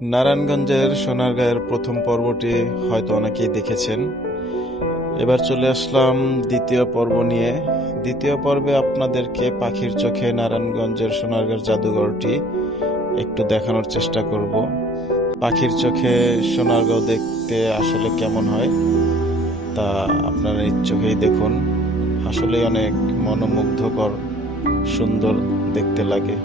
নারায়ণগঞ্জের সোনারগাঁয়ের প্রথম পর্বটি হয়তো অনেকেই দেখেছেন। এবার চলে আসলাম দ্বিতীয় পর্ব নিয়ে। দ্বিতীয় পর্বে আপনাদেরকে পাখির চোখে নারায়ণগঞ্জের সোনারগাঁর জাদুঘরটি একটু দেখানোর চেষ্টা করব। পাখির চোখে সোনারগাঁও দেখতে আসলে কেমন হয় তা আপনারা নিজ চোখেই দেখুন। আসলে অনেক মনোমুগ্ধকর, সুন্দর দেখতে লাগে।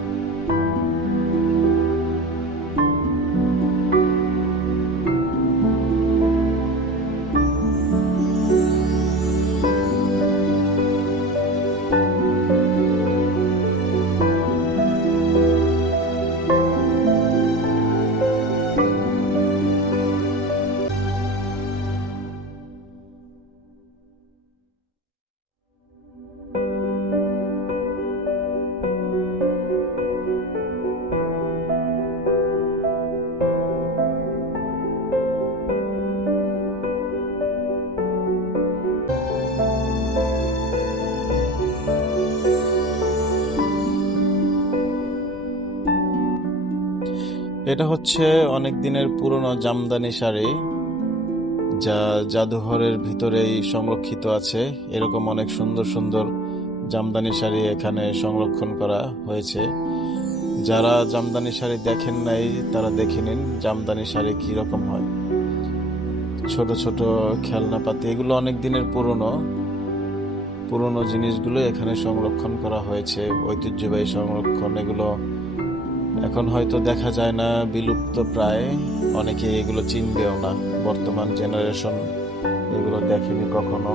এটা হচ্ছে অনেক দিনের পুরনো জামদানি শাড়ি, যা জাদুঘরের ভিতরেই সংরক্ষিত আছে। এরকম অনেক সুন্দর সুন্দর জামদানি শাড়ি এখানে সংরক্ষণ করা হয়েছে। যারা জামদানি শাড়ি দেখেন নাই তারা দেখে নিন জামদানি শাড়ি কি রকম হয়। ছোট ছোট খেলনাপাতি, এগুলো অনেক দিনের পুরনো পুরনো জিনিসগুলো এখানে সংরক্ষণ করা হয়েছে, ঐতিহ্যবাহী সংরক্ষণ। এগুলো এখন হয়তো দেখা যায় না, বিলুপ্ত প্রায়। অনেকে এগুলো চিনবেও না, বর্তমান জেনারেশন এগুলো দেখেনি কখনো।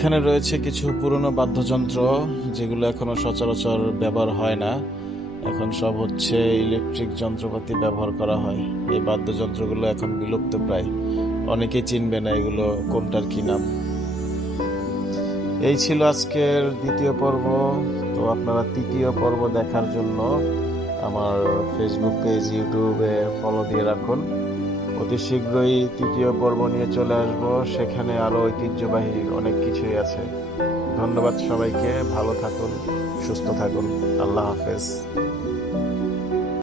এখানে রয়েছে কিছু পুরনো বাদ্যযন্ত্র, যেগুলো এখনো সচরাচর ব্যবহার হয় না। এখন সব হচ্ছে ইলেকট্রিক যন্ত্রপাতি ব্যবহার করা হয়। এই বাদ্যযন্ত্রগুলো এখন বিলুপ্ত প্রায়, অনেকেই চিনবে না এগুলো কোনটার কি নাম। এই ছিল আজকের দ্বিতীয় পর্ব। তো আপনারা তৃতীয় পর্ব দেখার জন্য আমার ফেসবুক পেজ, ইউটিউবে ফলো দিয়ে রাখুন। অতি শীঘ্রই তৃতীয় পর্ব নিয়ে চলে আসব, সেখানে আরো ঐতিহ্যবাহী অনেক কিছুই আছে। ধন্যবাদ সবাইকে, ভালো থাকুন, সুস্থ থাকুন, আল্লাহ হাফেজ।